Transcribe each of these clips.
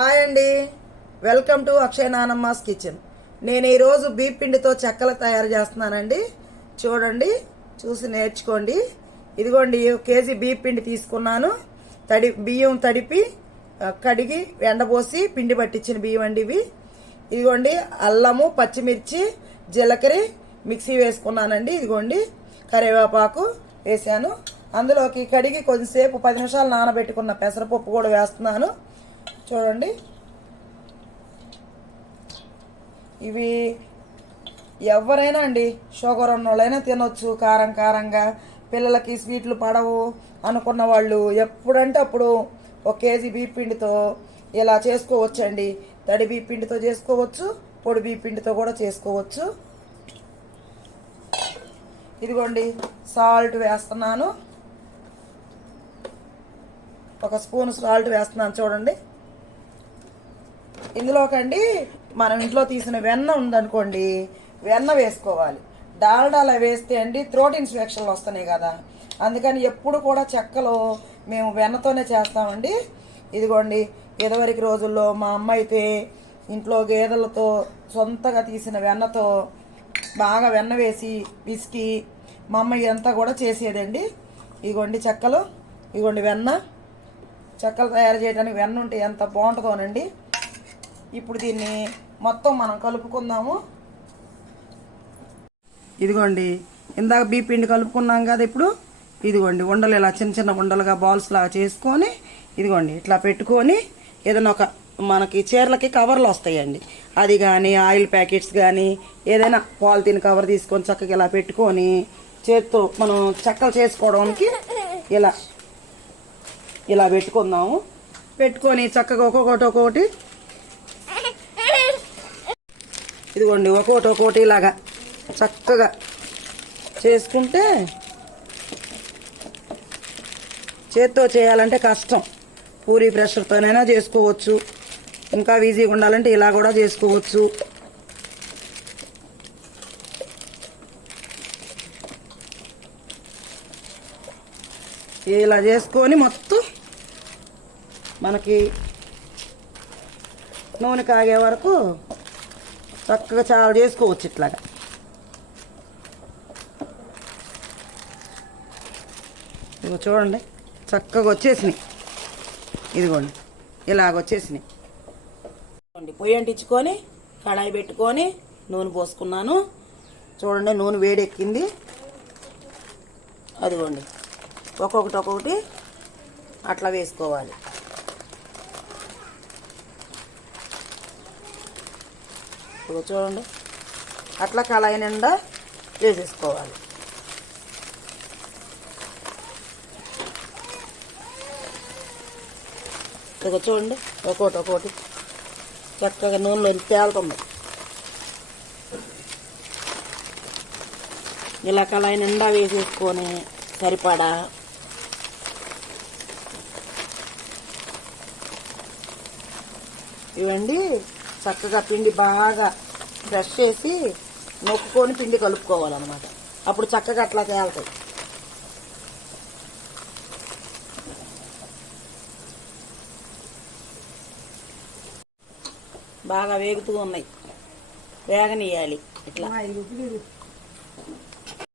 Hi అండి, welcome to Akshay నానమ్మాస్ kitchen. నేను ఈరోజు బీప్ పిండితో చెక్కలు తయారు చేస్తున్నానండి. చూడండి, చూసి నేర్చుకోండి. ఇదిగోండి, కేజీ బీప్ పిండి తీసుకున్నాను. బియ్యం తడిపి కడిగి ఎండబోసి పిండి పట్టించిన బియ్యం అండి ఇవి. ఇదిగోండి, అల్లము, పచ్చిమిర్చి, జీలకర్ర మిక్సీ వేసుకున్నానండి. ఇదిగోండి, కరివేపాకు వేసాను. అందులోకి కడిగి కొద్దిసేపు 10 నిమిషాలు నానబెట్టుకున్న పెసరపప్పు కూడా వేస్తున్నాను. చూడండి, ఇవి ఎవరైనా అండి, షుగర్ ఉన్నోళ్ళైనా తినొచ్చు కారం కారంగా. పిల్లలకి స్వీట్లు పడవు అనుకున్న వాళ్ళు ఎప్పుడంటే అప్పుడు 1 కేజీ బీప్ పిండితో ఇలా చేసుకోవచ్చండి. తడి బీప్ పిండితో చేసుకోవచ్చు, పొడి బీప్ పిండితో కూడా చేసుకోవచ్చు. ఇదిగోండి, సాల్ట్ వేస్తున్నాను. 1 స్పూన్ సాల్ట్ వేస్తున్నాను. చూడండి, ఇందులోకండి మనం ఇంట్లో తీసిన వెన్న ఉందనుకోండి, వెన్న వేసుకోవాలి. డాల్డాలా వేస్తే అండి థ్రోట్ ఇన్ఫెక్షన్లు వస్తున్నాయి కదా, అందుకని ఎప్పుడు కూడా చెక్కలు మేము వెన్నతోనే చేస్తామండి. ఇదిగోండి, ఇదివరకు రోజుల్లో మా అమ్మ అయితే ఇంట్లో గేదెలతో సొంతగా తీసిన వెన్నతో బాగా వెన్న వేసి పిసికి మా అమ్మ ఇదంతా కూడా చేసేదండి. ఇదిగోండి చెక్కలు, ఇదిగోండి వెన్న. చెక్కలు తయారు చేయడానికి వెన్న ఉంటే ఎంత బాగుంటుందోనండి. ఇప్పుడు దీన్ని మొత్తం మనం కలుపుకుందాము. ఇదిగోండి, ఇందాక బీప్ పిండి కలుపుకున్నాం కదా. ఇప్పుడు ఇదిగోండి, ఉండలు ఇలా చిన్న చిన్న ఉండలుగా బాల్స్ లాగా చేసుకొని ఇదిగోండి ఇట్లా పెట్టుకొని ఏదైనా ఒక మనకి చీరలకి కవర్లు వస్తాయండి, అది కానీ ఆయిల్ ప్యాకెట్స్ కానీ ఏదైనా పాలిథిన్ కవర్ తీసుకొని చక్కగా ఇలా పెట్టుకొని చేత్తో మనం చెక్కలు చేసుకోవడానికి ఇలా పెట్టుకుందాము. పెట్టుకొని చక్కగా ఒక్కొక్కటి ఇదిగోండి ఒక్కొక్కటి ఇలాగా చక్కగా చేసుకుంటే, చేత్తో చేయాలంటే కష్టం. పూరీ ప్రెషర్తోనైనా చేసుకోవచ్చు, ఇంకా ఈజీగా ఉండాలంటే ఇలా కూడా చేసుకోవచ్చు. ఇలా చేసుకొని మొత్తం మనకి నూనె కాగే వరకు చక్కగా చాలా చేసుకోవచ్చు. ఇట్లాగా ఇదిగో చూడండి, చక్కగా వచ్చేసినాయి. ఇదిగోండి, ఇలాగ వచ్చేసినాయి. పొయ్యి అంటించుకొని కడాయి పెట్టుకొని నూనె పోసుకున్నాను. చూడండి, నూనె వేడెక్కింది. అదిగోండి, ఒక్కొక్కటి అట్లా వేసుకోవాలి. ఇప్పుడు చూడండి, అట్లా కళాయి నిండా వేసేసుకోవాలి. ఇక చూడండి, ఒక్కొక్కటి చక్కగా నూనెలో తేలుతుంది. ఇలా కళాయి నిండా వేసేసుకొని సరిపడా ఇవ్వండి. చక్కగా పిండి బాగా బ్రష్ చేసి నొక్కుకొని పిండి కలుపుకోవాలన్నమాట. అప్పుడు చక్కగా అట్లా తేలుతాయి. బాగా వేగుతూ ఉన్నాయి, వేగనీయాలి. ఇట్లా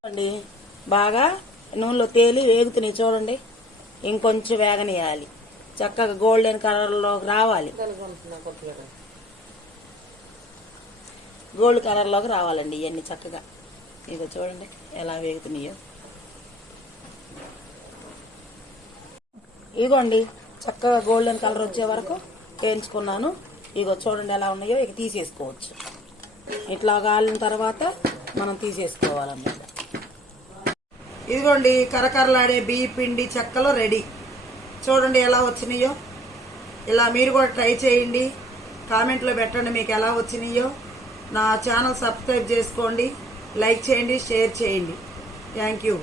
అండి, బాగా నూనెలో తేలి వేగుతున్నాయి. చూడండి, ఇంకొంచెం వేగనీయాలి. చక్కగా గోల్డెన్ కలర్లోకి రావాలి, గోల్డ్ కలర్లోకి రావాలండి ఇవన్నీ చక్కగా. ఇక చూడండి ఎలా వేగుతున్నాయో. ఇగోండి, చక్కగా గోల్డెన్ కలర్ వచ్చే వరకు వేయించుకున్నాను. ఇగో చూడండి ఎలా ఉన్నాయో. ఇక తీసేసుకోవచ్చు. ఇట్లా కాలిన తర్వాత మనం తీసేసుకోవాలన్నమాట. ఇదిగోండి, కరకరలాడే బియ్య పిండి చెక్కలు రెడీ. చూడండి ఎలా వచ్చినాయో. ఇలా మీరు కూడా ట్రై చేయండి, కామెంట్లో పెట్టండి మీకు ఎలా వచ్చినాయో. నా ఛానల్ సబ్స్క్రైబ్ చేసుకోండి, లైక్ చేయండి, షేర్ చేయండి. Thank you.